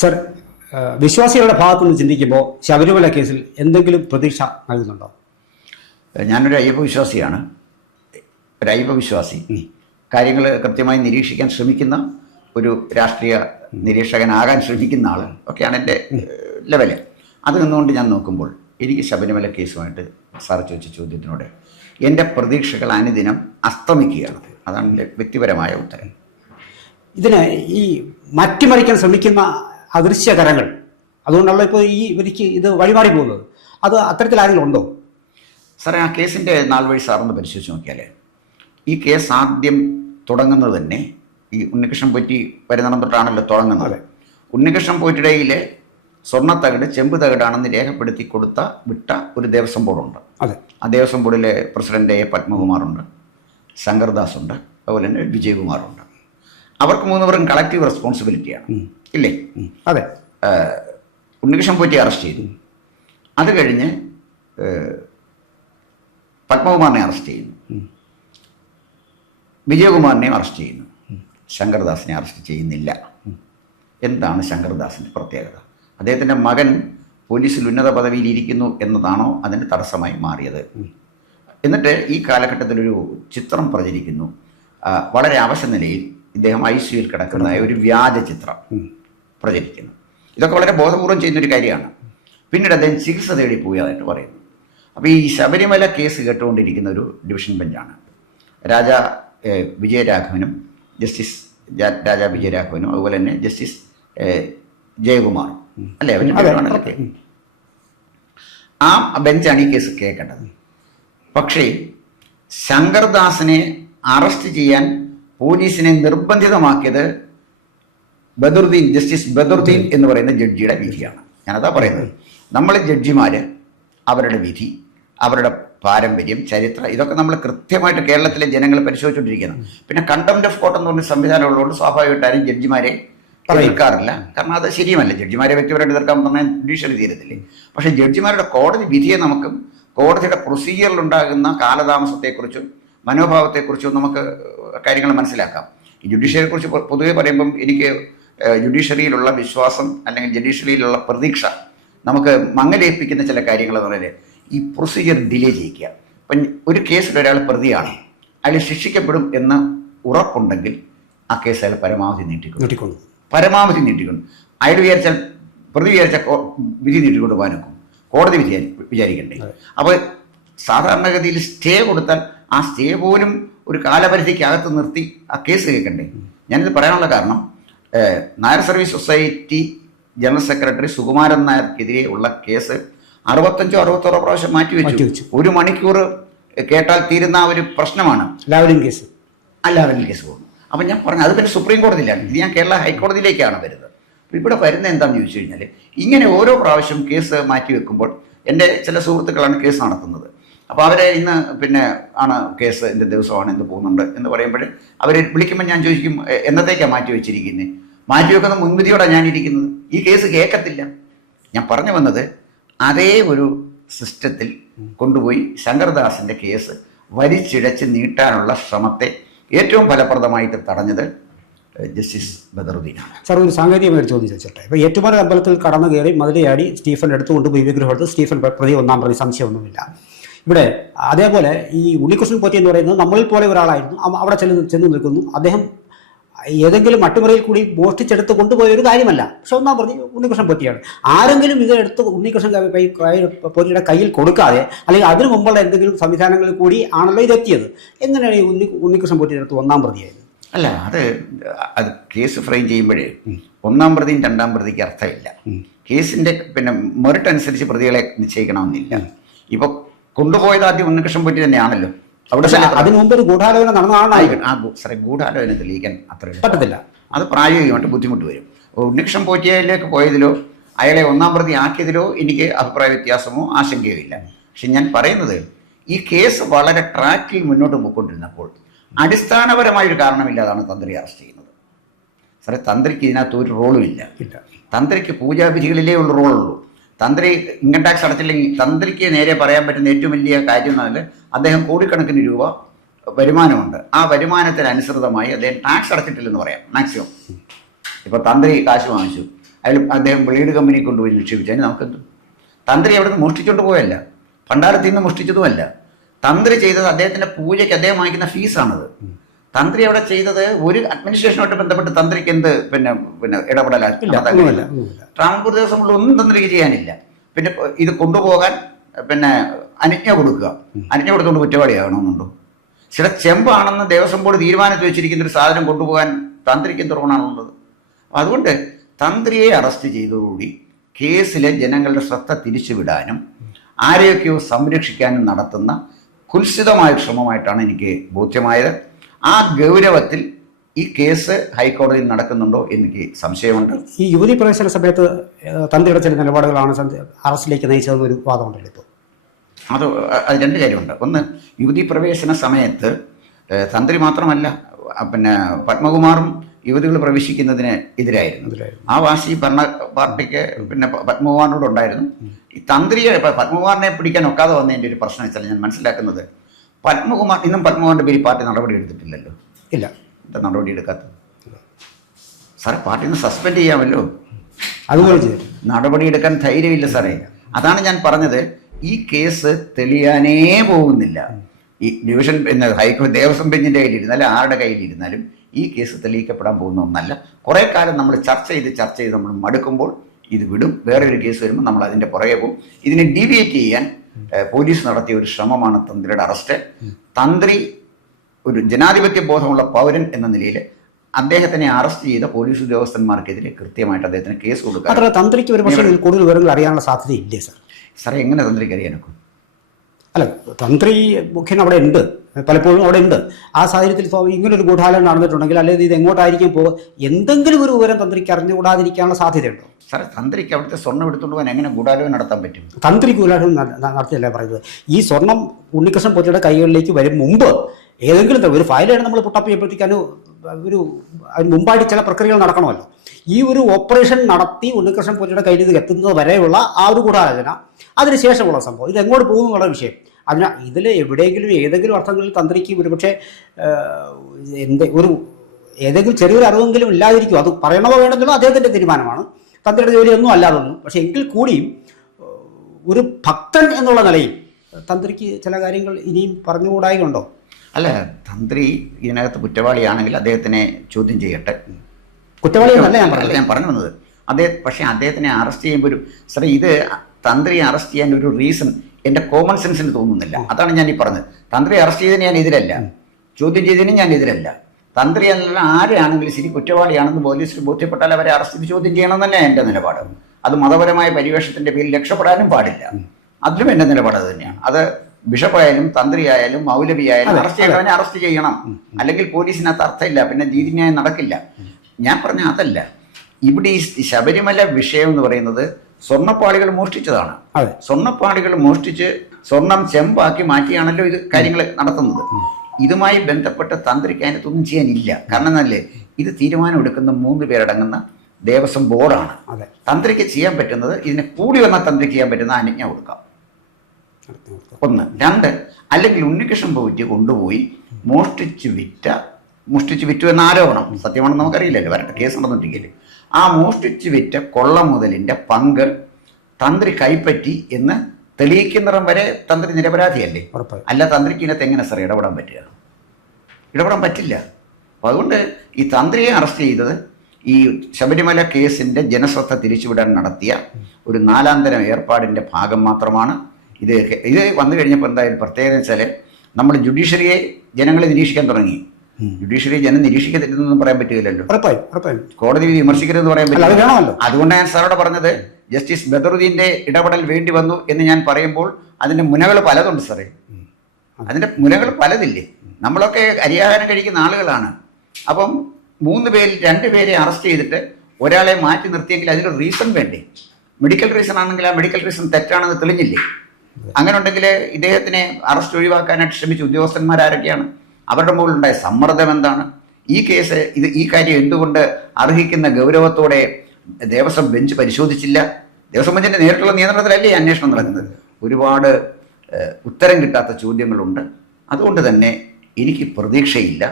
Sir, വിശ്വാസികളുടെ ഭാഗത്തുനിന്ന് ചിന്തിക്കുമ്പോൾ ശബരിമല കേസിൽ എന്തെങ്കിലും പ്രതീക്ഷ നൽകുന്നുണ്ടോ? ഞാനൊരു അയ്യപ്പ വിശ്വാസിയാണ്. ഒരു അയ്യപ്പ വിശ്വാസി കാര്യങ്ങൾ കൃത്യമായി നിരീക്ഷിക്കാൻ ശ്രമിക്കുന്ന ഒരു രാഷ്ട്രീയ നിരീക്ഷകനാകാൻ ശ്രമിക്കുന്ന ആൾ ഒക്കെയാണ് എൻ്റെ ലെവല്. അത് നിന്നുകൊണ്ട് ഞാൻ നോക്കുമ്പോൾ എനിക്ക് ശബരിമല കേസുമായിട്ട് സാർ ചോദിച്ച ചോദ്യത്തിനോട് എൻ്റെ പ്രതീക്ഷകൾ അനുദിനം അസ്തമിക്കുകയാണ്. അതാണ് എൻ്റെ വ്യക്തിപരമായ ഉത്തരം. ഇതിന് ഈ മാറ്റിമറിക്കാൻ ശ്രമിക്കുന്ന അദൃശ്യകരങ്ങൾ, അതുകൊണ്ടുള്ള ഇപ്പോൾ ഇവർക്ക് ഇത് വഴിമാറി പോകുന്നത്, അത് അത്തരത്തിൽ ആരെങ്കിലും ഉണ്ടോ? സാറേ, ആ കേസിൻ്റെ നാൾ വഴി സാറൊന്ന് പരിശോധിച്ച് നോക്കിയാൽ ഈ കേസ് ആദ്യം തുടങ്ങുന്നത് തന്നെ ഈ ഉണ്ണികൃഷ്ണൻ പോറ്റി വരുന്നിടം തൊട്ടാണല്ലോ തുടങ്ങുന്നത്. ഉണ്ണികൃഷ്ണൻ പോറ്റിയുടെയിലെ സ്വർണ്ണത്തകട് ചെമ്പ് തകടാണെന്ന് രേഖപ്പെടുത്തി വിട്ട ഒരു ദേവസ്വം ബോർഡുണ്ട്. ആ ദേവസ്വം ബോർഡിലെ പ്രസിഡന്റ് എ പത്മകുമാറുണ്ട്, ശങ്കർദാസ് ഉണ്ട്, അതുപോലെ തന്നെ വിജയകുമാറുണ്ട്. അവർക്ക് മൂന്നുപേരും കളക്റ്റീവ് റെസ്പോൺസിബിലിറ്റിയാണ്, ഇല്ലേ? അതെ. ഉണ്ണികൃഷ്ണൻ പോറ്റി അറസ്റ്റ് ചെയ്തു. അത് കഴിഞ്ഞ് പത്മകുമാറിനെ അറസ്റ്റ് ചെയ്യുന്നു, വിജയകുമാറിനെയും അറസ്റ്റ് ചെയ്യുന്നു, ശങ്കർദാസിനെ അറസ്റ്റ് ചെയ്യുന്നില്ല. എന്താണ് ശങ്കർദാസിൻ്റെ പ്രത്യേകത? അദ്ദേഹത്തിൻ്റെ മകൻ പോലീസിൽ ഉന്നത പദവിയിൽ ഇരിക്കുന്നു എന്നതാണോ അതിന് തടസ്സമായി മാറിയത്? എന്നിട്ട് ഈ കാലഘട്ടത്തിലൊരു ചിത്രം പ്രചരിക്കുന്നു. വളരെ അവശ നിലയിൽ ഇദ്ദേഹം ICUയിൽ കിടക്കുന്നതായ ഒരു വ്യാജ ചിത്രം പ്രചരിക്കുന്നു. ഇതൊക്കെ വളരെ ബോധപൂർവം ചെയ്യുന്നൊരു കാര്യമാണ്. പിന്നീട് അദ്ദേഹം ചികിത്സ തേടി പോയതായിട്ട് പറയുന്നു. അപ്പോൾ ഈ ശബരിമല കേസ് കേട്ടുകൊണ്ടിരിക്കുന്ന ഒരു ഡിവിഷൻ ബെഞ്ചാണ്. രാജാ വിജയരാഘവനും ജസ്റ്റിസ് രാജാ വിജയരാഘവനും അതുപോലെ തന്നെ ജസ്റ്റിസ് ജയകുമാറും, അല്ലേ? അവരുടെ ആ ബെഞ്ചാണ് ഈ കേസ് കേൾക്കേണ്ടത്. പക്ഷേ ശങ്കർദാസിനെ അറസ്റ്റ് ചെയ്യാൻ പോലീസിനെ നിർബന്ധിതമാക്കിയത് ജസ്റ്റിസ് ബദറുദ്ദീൻ എന്ന് പറയുന്ന ജഡ്ജിയുടെ വിധിയാണ്. ഞാനതാ പറയുന്നത്. നമ്മൾ ജഡ്ജിമാർ അവരുടെ വിധി, അവരുടെ പാരമ്പര്യം, ചരിത്രം, ഇതൊക്കെ നമ്മൾ കൃത്യമായിട്ട് കേരളത്തിലെ ജനങ്ങൾ പരിശോധിച്ചുകൊണ്ടിരിക്കുന്നത്. പിന്നെ കണ്ടംപ്റ്റ് ഓഫ് കോർട്ട് എന്ന് പറഞ്ഞ സംവിധാനം ഉള്ളതുകൊണ്ട് സ്വാഭാവികമായിട്ടും ജഡ്ജിമാരെ എതിർക്കാറില്ല. കാരണം അത് ശരിയുമല്ല. ജഡ്ജിമാരെ വ്യക്തിപരമായിട്ട് എതിർക്കാൻ പറഞ്ഞാൽ ജുഡീഷ്യറി തീരത്തില്ലേ. പക്ഷേ ജഡ്ജിമാരുടെ കോടതി വിധിയെ നമുക്കും കോടതിയുടെ പ്രൊസീജിയറിലുണ്ടാകുന്ന കാലതാമസത്തെക്കുറിച്ചും മനോഭാവത്തെക്കുറിച്ചും നമുക്ക് കാര്യങ്ങൾ മനസ്സിലാക്കാം. ഈ ജുഡീഷ്യറിയെക്കുറിച്ച് പൊതുവെ പറയുമ്പം എനിക്ക് ജുഡീഷ്യറിയിലുള്ള വിശ്വാസം അല്ലെങ്കിൽ ജുഡീഷ്യറിയിലുള്ള പ്രതീക്ഷ നമുക്ക് മങ്ങലേൽപ്പിക്കുന്ന ചില കാര്യങ്ങൾ എന്ന് പറയുന്നത് ഈ പ്രൊസീജിയർ ഡിലേ ചെയ്യിക്കുക. ഇപ്പം ഒരു കേസിൽ ഒരാൾ പ്രതിയാണ്, അയാൾ ശിക്ഷിക്കപ്പെടും എന്ന് ഉറപ്പുണ്ടെങ്കിൽ ആ കേസ് അയാൾ പരമാവധി നീട്ടിക്കൊണ്ട് അയാൾ പ്രതി വിചാരിച്ചാൽ വിധി നീട്ടിക്കൊണ്ട് പോകാൻ നോക്കും. കോടതി വിചാരിക്കണ്ടേ? അപ്പോൾ സാധാരണഗതിയിൽ സ്റ്റേ കൊടുത്താൽ ആ സ്റ്റേ പോലും ഒരു കാലപരിധിക്കകത്ത് നിർത്തി ആ കേസ് കേൾക്കണ്ടേ? ഞാനിത് പറയാനുള്ള കാരണം, Nair service society general secretary Sukumaran നായർക്കെതിരെ ഉള്ള കേസ് 65-66 പ്രാവശ്യം മാറ്റിവെച്ചു. 1 മണിക്കൂർ കേട്ടാൽ തീരുന്ന ഒരു പ്രശ്നമാണ് ലാവലിൻ കേസ് പോകുന്നു. അപ്പം ഞാൻ പറഞ്ഞു, അത് പിന്നെ സുപ്രീം കോടതിയിലാണ്. ഇത് ഞാൻ കേരള ഹൈക്കോടതിയിലേക്കാണ് വരുന്നത്. അപ്പോൾ ഇവിടെ വരുന്നത് എന്താണെന്ന് ചോദിച്ചു കഴിഞ്ഞാൽ, ഇങ്ങനെ ഓരോ പ്രാവശ്യം കേസ് മാറ്റിവെക്കുമ്പോൾ എൻ്റെ ചില സുഹൃത്തുക്കളാണ് കേസ് നടത്തുന്നത്. അപ്പോൾ അവരെ ഇന്ന് പിന്നെ ആണ് കേസ്, എൻ്റെ ദിവസമാണ്, എന്ത് പോകുന്നുണ്ട് എന്ന് പറയുമ്പോൾ അവർ വിളിക്കുമ്പോൾ ഞാൻ ചോദിക്കും, എന്നത്തേക്കാണ് മാറ്റിവെച്ചിരിക്കുന്നത്? മാറ്റിവെക്കുന്ന മുൻവിധിയോടെ ഞാൻ ഇരിക്കുന്നത്. ഈ കേസ് കേൾക്കത്തില്ല. ഞാൻ പറഞ്ഞു വന്നത്, അതേ ഒരു സിസ്റ്റത്തിൽ കൊണ്ടുപോയി ശങ്കർദാസിൻ്റെ കേസ് വലിച്ചിഴച്ച് നീട്ടാനുള്ള ശ്രമത്തെ ഏറ്റവും ഫലപ്രദമായിട്ട് തടഞ്ഞത് ജസ്റ്റിസ് ബദറുദ്ദീനാണ്. സാർ, ഒരു സാങ്കേതികമായ ഒരു ചോദ്യം ചോദിച്ചോട്ടെ. ഇപ്പോൾ ഏറ്റുമാനൂർ അമ്പലത്തിൽ കടന്നു കയറി മതിലയാടി സ്റ്റീഫൻ എടുത്തുകൊണ്ടുപോയി വിഗ്രഹം എടുത്ത് സ്റ്റീഫൻ പ്രതി 1-ാം പ്രതി, സംശയമൊന്നുമില്ല. ഇവിടെ അതേപോലെ ഈ ഉണ്ണികൃഷ്ണൻ പോറ്റി എന്ന് പറയുന്നത് നമ്മളിൽ പോലെ ഒരാളായിരുന്നു. അവിടെ ചെന്ന് നിൽക്കുന്നു. അദ്ദേഹം ഏതെങ്കിലും അട്ടിമറിയിൽ കൂടി മോഷ്ടിച്ചെടുത്ത് കൊണ്ടുപോയ ഒരു കാര്യമല്ല. പക്ഷെ 1-ാം പ്രതി ഉണ്ണികൃഷ്ണൻ പോറ്റിയാണ്. ആരെങ്കിലും ഇതെടുത്ത് ഉണ്ണികൃഷ്ണൻ പോറ്റിയുടെ കയ്യിൽ കൊടുക്കാതെ, അല്ലെങ്കിൽ അതിനു മുമ്പുള്ള എന്തെങ്കിലും സംവിധാനങ്ങളിൽ കൂടി ആണല്ലോ ഇതെത്തിയത്. എങ്ങനെയാണ് ഈ ഉണ്ണികൃഷ്ണൻ പോറ്റിയുടെ അടുത്ത് 1-ാം പ്രതിയായത്? അല്ല, അത് കേസ് ഫ്രെയിം ചെയ്യുമ്പോഴേ 1-ാം പ്രതിയും 2-ാം പ്രതിക്ക് അർത്ഥമില്ല. കേസിൻ്റെ പിന്നെ മെറിറ്റ് അനുസരിച്ച് പ്രതികളെ നിശ്ചയിക്കണമെന്നില്ല. ഇപ്പോൾ കൊണ്ടുപോയത് ആദ്യം ഉണ്ണികൃഷ്ണൻ പോറ്റി തന്നെയാണല്ലോ. അവിടെ അതിനു മുമ്പ് ഒരു ഗൂഢാലോചന നടന്നതാണ്. സാറേ, ഗൂഢാലോചന തെളിയിക്കാൻ അത്ര പറ്റത്തില്ല. അത് പ്രായോഗികമായിട്ട് ബുദ്ധിമുട്ട് വരും. ഉണ്ണികൃഷ്ണൻ പോറ്റിയിലേക്ക് പോയതിലോ അയാളെ 1-ാം പ്രതി ആക്കിയതിലോ എനിക്ക് അഭിപ്രായ വ്യത്യാസമോ ആശങ്കയോ ഇല്ല. പക്ഷെ ഞാൻ പറയുന്നത്, ഈ കേസ് വളരെ ട്രാക്കിൽ മുന്നോട്ട് പോയിക്കൊണ്ടിരുന്നപ്പോൾ അടിസ്ഥാനപരമായൊരു കാരണമില്ലാതാണ് തന്ത്രി അറസ്റ്റ് ചെയ്യുന്നത്. സാറേ, തന്ത്രിക്ക് ഇതിനകത്ത് ഒരു റോളും ഇല്ല. തന്ത്രിക്ക് പൂജാവിധികളിലേ ഉള്ള റോളുള്ളൂ. തന്ത്രി ഇൻകം ടാക്സ് അടച്ചില്ലെങ്കിൽ തന്ത്രിക്ക് നേരെ പറയാൻ പറ്റുന്ന ഏറ്റവും വലിയ കാര്യം എന്ന് പറഞ്ഞാൽ, അദ്ദേഹം കോടിക്കണക്കിന് രൂപ വരുമാനമുണ്ട്. ആ വരുമാനത്തിന് അനുസൃതമായി അദ്ദേഹം ടാക്സ് അടച്ചിട്ടില്ലെന്ന് പറയാം മാക്സിമം. ഇപ്പോൾ തന്ത്രി കാശ് വാങ്ങിച്ചു, അദ്ദേഹം ബ്ലേഡ് കമ്പനി കൊണ്ടുപോയി നിക്ഷേപിച്ചു. അതിന് നമുക്കെന്ത്? തന്ത്രി അവിടെ നിന്ന് മോഷ്ടിച്ചുകൊണ്ട് പോയല്ല, ഭണ്ഡാരത്തിൽ നിന്ന് മോഷ്ടിച്ചതുമല്ല. തന്ത്രി ചെയ്തത് അദ്ദേഹത്തിൻ്റെ പൂജയ്ക്ക് അദ്ദേഹം വാങ്ങിക്കുന്ന ഫീസാണത്. തന്ത്രി അവിടെ ചെയ്തത് ഒരു അഡ്മിനിസ്ട്രേഷനുമായിട്ട് ബന്ധപ്പെട്ട് തന്ത്രിക്ക് എന്ത് പിന്നെ പിന്നെ ഇടപെടലാണ്? ട്രാവൻകൂർ ദേവസ്വം ഒന്നും തന്ത്രിക്ക് ചെയ്യാനില്ല. പിന്നെ ഇത് കൊണ്ടുപോകാൻ പിന്നെ അനുജ്ഞ കൊടുക്കുക, അനുജ്ഞ കൊടുത്തുകൊണ്ട് കുറ്റവാളിയാകണമെന്നുണ്ടോ? ചില ചെമ്പാണെന്ന് ദേവസ്വം ബോർഡ് തീരുമാനിച്ചു വെച്ചിരിക്കുന്ന ഒരു സാധനം കൊണ്ടുപോകാൻ തന്ത്രിക്ക് തുറവണാണുള്ളത്. അതുകൊണ്ട് തന്ത്രിയെ അറസ്റ്റ് ചെയ്തതോടുകൂടി കേസിലെ ജനങ്ങളുടെ ശ്രദ്ധ തിരിച്ചുവിടാനും ആരെയൊക്കെയോ സംരക്ഷിക്കാനും നടത്തുന്ന കുൽസിതമായ ശ്രമമായിട്ടാണ് എനിക്ക് ബോധ്യമായത്. ആ ഗൗരവത്തിൽ ഈ കേസ് ഹൈക്കോടതിയിൽ നടക്കുന്നുണ്ടോ എനിക്ക് സംശയമുണ്ട്. ഈ യുവതി പ്രവേശന സമയത്ത് തന്ത്രിയുടെ ചില നിലപാടുകളാണ് അറസ്റ്റിലേക്ക് നയിച്ചതെന്നൊരു വാദമുണ്ടല്ലോ ഇപ്പോൾ. അത് രണ്ട് കാര്യമുണ്ട്. ഒന്ന്, യുവതി പ്രവേശന സമയത്ത് തന്ത്രി മാത്രമല്ല പിന്നെ പത്മകുമാറും യുവതികൾ പ്രവേശിക്കുന്നതിന് എതിരായിരുന്നു. ആ വാശി ഭരണ പാർട്ടിക്ക് പിന്നെ പത്മകുമാറിനോടുണ്ടായിരുന്നു. ഈ തന്ത്രിയെ പത്മകുമാറിനെ പിടിക്കാൻ ഒക്കാതെ വന്നതിൻ്റെ ഒരു പ്രശ്നം വെച്ചാൽ ഞാൻ മനസ്സിലാക്കുന്നത്, പത്മകുമാർ ഇന്നും പത്മകുമാറിൻ്റെ പേര് പാർട്ടി നടപടി എടുത്തിട്ടില്ലല്ലോ. ഇല്ല, എന്താ നടപടി എടുക്കാത്തത്? സാറേ, പാർട്ടിയിൽ നിന്ന് സസ്പെൻഡ് ചെയ്യാമല്ലോ. അതുപോലെ നടപടി എടുക്കാൻ ധൈര്യമില്ല സാറേ. അതാണ് ഞാൻ പറഞ്ഞത്, ഈ കേസ് തെളിയാനേ പോകുന്നില്ല. ഈ ഡിവിഷൻ പിന്നെ ഹൈക്കോടതി ദേവസ്വം ബെഞ്ചിൻ്റെ കയ്യിലിരുന്നാലും ആരുടെ കയ്യിലിരുന്നാലും ഈ കേസ് തെളിയിക്കപ്പെടാൻ പോകുന്ന ഒന്നല്ല. കുറേ കാലം നമ്മൾ ചർച്ച ചെയ്ത് നമ്മൾ മടുക്കുമ്പോൾ ഇത് വിടും. വേറെ ഒരു കേസ് വരുമ്പോൾ നമ്മൾ അതിൻ്റെ പുറകെ പോകും. ഇതിനെ ഡീവിയേറ്റ് ചെയ്യാൻ പോലീസ് നടത്തിയ ഒരു ശ്രമമാണ് തന്ത്രിയുടെ അറസ്റ്റ്. തന്ത്രി ഒരു ജനാധിപത്യ ബോധമുള്ള പൗരൻ എന്ന നിലയിൽ അദ്ദേഹത്തിനെ അറസ്റ്റ് ചെയ്ത പോലീസ് ഉദ്യോഗസ്ഥന്മാർക്കെതിരെ കൃത്യമായിട്ട് അദ്ദേഹത്തിന് കേസ് കൊടുക്കുക. അത്ര തന്ത്രിക്ക് ഒരു പക്ഷേ കൂടുതൽ വിവരങ്ങൾ അറിയാനുള്ള സാധ്യതയില്ലേ സാർ? സാറേ, എങ്ങനെ തന്ത്രിക്ക് അറിയാനൊക്കെ? അല്ല, തന്ത്രി മുഖ്യൻ അവിടെ ഉണ്ട്, പലപ്പോഴും അവിടെ ഉണ്ട്. ആ സാഹചര്യത്തിൽ ഇങ്ങനൊരു ഗൂഢാലോചന നടന്നിട്ടുണ്ടെങ്കിൽ അല്ലെങ്കിൽ ഇത് എങ്ങോട്ടായിരിക്കും പോകുക, എന്തെങ്കിലും ഒരു വിവരം തന്ത്രിക്ക് അറിഞ്ഞുകൂടാതിരിക്കാനുള്ള സാധ്യതയുണ്ടോ? സാറേ, തന്ത്രിക്ക് അവിടുത്തെ സ്വർണ്ണം എടുത്തുകൊണ്ട് പോകാൻ എങ്ങനെ ഗൂഢാലോചന നടത്താൻ പറ്റും? തന്ത്രി ഗൂഢാലോചന നടത്തിയല്ല പറയുന്നത്. ഈ സ്വർണം ഉണ്ണികൃഷ്ണൻ പോറ്റിയുടെ കൈകളിലേക്ക് വരും മുമ്പ് ഏതെങ്കിലും ഒരു ഫയലാണ് നമ്മൾ പുട്ടപ്പ് ചെയ്യുമ്പോഴത്തേക്കാനും ഒരു അതിന് മുമ്പായിട്ട് ചില പ്രക്രിയകൾ നടക്കണമല്ലോ. ഈ ഒരു ഓപ്പറേഷൻ നടത്തി ഉണ്ണികൃഷ്ണൻ പോറ്റിയുടെ കയ്യിൽ ഇത് എത്തുന്നത് വരെയുള്ള ആ ഒരു ഗൂഢാലോചന, അതിനുശേഷമുള്ള സംഭവം, ഇത് എങ്ങോട്ട് പോകും എന്നുള്ള വിഷയം. അതിന് ഇതിൽ എവിടെയെങ്കിലും ഏതെങ്കിലും അർത്ഥങ്ങളിൽ തന്ത്രിക്ക് ഒരുപക്ഷെ ഏതെങ്കിലും ചെറിയൊരു അറിവെങ്കിലും ഇല്ലാതിരിക്കും. അത് പറയണമോ വേണമെന്നുള്ള അദ്ദേഹത്തിൻ്റെ തീരുമാനമാണ്, തന്ത്രിയുടെ ജോലിയൊന്നും അല്ലാതൊന്നും. പക്ഷെ എങ്കിൽ കൂടിയും ഒരു ഭക്തൻ എന്നുള്ള നിലയിൽ തന്ത്രിക്ക് ചില കാര്യങ്ങൾ ഇനിയും പറഞ്ഞുകൂടായികൊണ്ടോ? അല്ല, തന്ത്രി ഇതിനകത്ത് കുറ്റവാളിയാണെങ്കിൽ അദ്ദേഹത്തിനെ ചോദ്യം ചെയ്യട്ടെ. കുറ്റവാളിയെന്നല്ല ഞാൻ പറഞ്ഞു വന്നത്. പക്ഷേ അദ്ദേഹത്തിനെ അറസ്റ്റ് ചെയ്യുമ്പോൾ സാറേ, ഇത് തന്ത്രിയെ അറസ്റ്റ് ചെയ്യാൻ ഒരു റീസൺ എൻ്റെ കോമൺ സെൻസിന് തോന്നുന്നില്ല. അതാണ് ഞാൻ ഈ പറഞ്ഞത്. തന്ത്രി അറസ്റ്റ് ചെയ്തതിന് ഞാൻ എതിരല്ല, ചോദ്യം ചെയ്തതിന് ഞാൻ എതിരല്ല. തന്ത്രി അല്ല ആരെയാണെങ്കിലും ശരി കുറ്റവാളിയാണെന്ന് പോലീസിന് ബോധ്യപ്പെട്ടാൽ അവരെ അറസ്റ്റ് ചെയ്ത് ചോദ്യം ചെയ്യണം തന്നെ എൻ്റെ നിലപാട്. അത് മതപരമായ പരിവേഷത്തിൻ്റെ പേരിൽ രക്ഷപ്പെടാനും പാടില്ല. അതിലും എൻ്റെ നിലപാട് അത് തന്നെയാണ്. അത് ബിഷപ്പായാലും തന്ത്രിയായാലും മൗലവിയായാലും അറസ്റ്റ് ചെയ്യണവനെ അറസ്റ്റ് ചെയ്യണം. അല്ലെങ്കിൽ പോലീസിനകത്ത് അർത്ഥമില്ല, പിന്നെ നീതിന്യായം നടക്കില്ല. ഞാൻ പറഞ്ഞ അതല്ല. ഇവിടെ ഈ ശബരിമല വിഷയം എന്ന് പറയുന്നത് സ്വർണ്ണപ്പാളികൾ മോഷ്ടിച്ചതാണ്. സ്വർണ്ണപ്പാളികൾ മോഷ്ടിച്ച് സ്വർണം ചെമ്പാക്കി മാറ്റിയാണല്ലോ ഇത് കാര്യങ്ങൾ നടത്തുന്നത്. ഇതുമായി ബന്ധപ്പെട്ട് തന്ത്രിക്ക് അതിനകത്തൊന്നും ചെയ്യാനില്ല. കാരണം എന്നല്ലേ, ഇത് തീരുമാനം എടുക്കുന്ന 3 പേരടങ്ങുന്ന ദേവസ്വം ബോർഡാണ്. തന്ത്രിക്ക് ചെയ്യാൻ പറ്റുന്നത്, ഇതിനെ കൂടി വന്നാൽ തന്ത്രിക്ക് ചെയ്യാൻ പറ്റുന്ന അനുജ്ഞ കൊടുക്കാം. 1. 2, അല്ലെങ്കിൽ ഉണ്ണികൃഷ്ണൻ പോയിട്ട് കൊണ്ടുപോയി മോഷ്ടിച്ച് വിറ്റു എന്ന ആരോപണം സത്യമാണെന്ന് നമുക്കറിയില്ലല്ലോ, വരട്ടെ, കേസ് നടന്നിട്ടില്ലേ. ആ മോഷ്ടിച്ച് വിറ്റ കൊള്ള മുതലിൻ്റെ പങ്ക് തന്ത്രി കൈപ്പറ്റി എന്ന് തെളിയിക്കുന്നിടം വരെ തന്ത്രി നിരപരാധിയല്ലേ? അല്ല, തന്ത്രിക്ക് ഇതിനകത്ത് എങ്ങനെ സാർ ഇടപെടാൻ പറ്റുക? ഇടപെടാൻ പറ്റില്ല. അപ്പോൾ അതുകൊണ്ട് ഈ തന്ത്രിയെ അറസ്റ്റ് ചെയ്തത് ഈ ശബരിമല കേസിൻ്റെ ജനശ്രദ്ധ തിരിച്ചുവിടാൻ നടത്തിയ ഒരു 4ാം തരം ഏർപ്പാടിൻ്റെ ഭാഗം മാത്രമാണ്. ഇത് വന്നു കഴിഞ്ഞപ്പോൾ എന്തായാലും പ്രത്യേകത വെച്ചാൽ നമ്മൾ ജുഡീഷ്യറിയെ ജനങ്ങളെ നിരീക്ഷിക്കാൻ തുടങ്ങി. ജുഡീഷ്യറി ജനം നിരീക്ഷിക്കരുതെന്നൊന്നും പറയാൻ പറ്റില്ലല്ലോ. കോടതി വിമർശിക്കരുതെന്ന് പറയാൻ പറ്റില്ല. അതുകൊണ്ടാണ് ഞാൻ സാറോട് പറഞ്ഞത്, ജസ്റ്റിസ് ബദറുദ്ദീൻ്റെ ഇടപെടൽ വേണ്ടി വന്നു എന്ന് ഞാൻ പറയുമ്പോൾ അതിൻ്റെ മുനകൾ പലതുണ്ട് സാറേ. അതിൻ്റെ മുനകൾ പലതില്ലേ. നമ്മളൊക്കെ അരിയാഹാരം കഴിക്കുന്ന ആളുകളാണ്. അപ്പം 3 പേരിൽ 2 പേരെ അറസ്റ്റ് ചെയ്തിട്ട് ഒരാളെ മാറ്റി നിർത്തിയെങ്കിൽ അതിനൊരു റീസൺ വേണ്ടേ? മെഡിക്കൽ റീസൺ ആണെങ്കിൽ ആ മെഡിക്കൽ റീസൺ തെറ്റാണെന്ന് തെളിഞ്ഞില്ലേ? അങ്ങനെ ഉണ്ടെങ്കിൽ ഇദ്ദേഹത്തിനെ അറസ്റ്റ് ഒഴിവാക്കാനായിട്ട് ശ്രമിച്ച ഉദ്യോഗസ്ഥന്മാരാരൊക്കെയാണ്? അവരുടെ മുകളിലുണ്ടായ സമ്മർദ്ദം എന്താണ്? ഈ കാര്യം എന്തുകൊണ്ട് അർഹിക്കുന്ന ഗൗരവത്തോടെ ദേവസ്വം ബെഞ്ച് പരിശോധിച്ചില്ല? ദേവസ്വം ബെഞ്ചിൻ്റെ നേരിട്ടുള്ള നിയന്ത്രണത്തിലല്ലേ ഈ അന്വേഷണം നടക്കുന്നത്? ഒരുപാട് ഉത്തരം കിട്ടാത്ത ചോദ്യങ്ങളുണ്ട്. അതുകൊണ്ട് തന്നെ എനിക്ക് പ്രതീക്ഷയില്ല.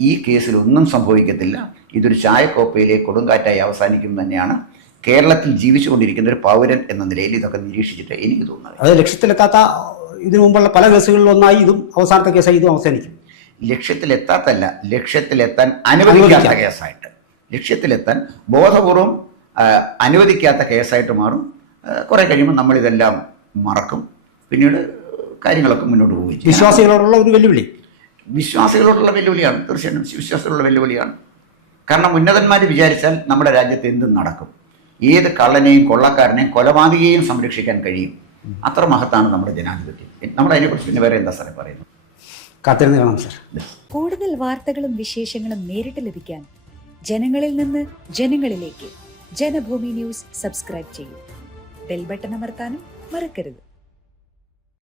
ഈ കേസിൽ ഒന്നും സംഭവിക്കത്തില്ല. ഇതൊരു ചായക്കോപ്പയിലെ കൊടുങ്കാറ്റായി അവസാനിക്കും തന്നെയാണ് കേരളത്തിൽ ജീവിച്ചുകൊണ്ടിരിക്കുന്ന ഒരു പൗരൻ എന്ന നിലയിൽ ഇതൊക്കെ നിരീക്ഷിച്ചിട്ട് എനിക്ക് തോന്നുന്നത്. അത് ലക്ഷ്യത്തിലെത്താത്ത ഇതിനു മുമ്പുള്ള പല കേസുകളിൽ ഒന്നായി ഇതും അവസാനത്തെ കേസായി ഇതും അവസാനിക്കും. ലക്ഷ്യത്തിലെത്താത്തല്ല, ലക്ഷ്യത്തിലെത്താൻ അനുവദിക്കാത്ത കേസായിട്ട്, ലക്ഷ്യത്തിലെത്താൻ ബോധപൂർവം അനുവദിക്കാത്ത കേസായിട്ട് മാറും. കുറെ കഴിയുമ്പോൾ നമ്മളിതെല്ലാം മറക്കും, പിന്നീട് കാര്യങ്ങളൊക്കെ മുന്നോട്ട് പോകും. വിശ്വാസികളോടുള്ള ഒരു വെല്ലുവിളി, വിശ്വാസികളോടുള്ള വെല്ലുവിളിയാണ്, തീർച്ചയായിട്ടും വിശ്വാസികളുള്ള വെല്ലുവിളിയാണ്. കാരണം ഉന്നതന്മാർ വിചാരിച്ചാൽ നമ്മുടെ രാജ്യത്ത് എന്തും നടക്കും. ഏത് കള്ളനെയും കൊള്ളക്കാരനെയും കൊലപാതകയെയും സംരക്ഷിക്കാൻ കഴിയും. അത്ര മഹത്താണ് നമ്മുടെ ജനാധിപത്യം. നമ്മൾ അതിനെക്കുറിച്ച് പിന്നെ വേറെ എന്താ സാറേ പറയുന്നത്? കാത്തിരുന്ന് കാണാം സാർ. കൂടുതൽ വാർത്തകളും വിശേഷങ്ങളും നേരിട്ട് ലഭിക്കാൻ ജനങ്ങളിൽ നിന്ന് ജനങ്ങളിലേക്ക് ജനഭൂമി ന്യൂസ് സബ്സ്ക്രൈബ് ചെയ്യൂ. ബെൽ ബട്ടൺ അമർത്താനും മറക്കരുത്.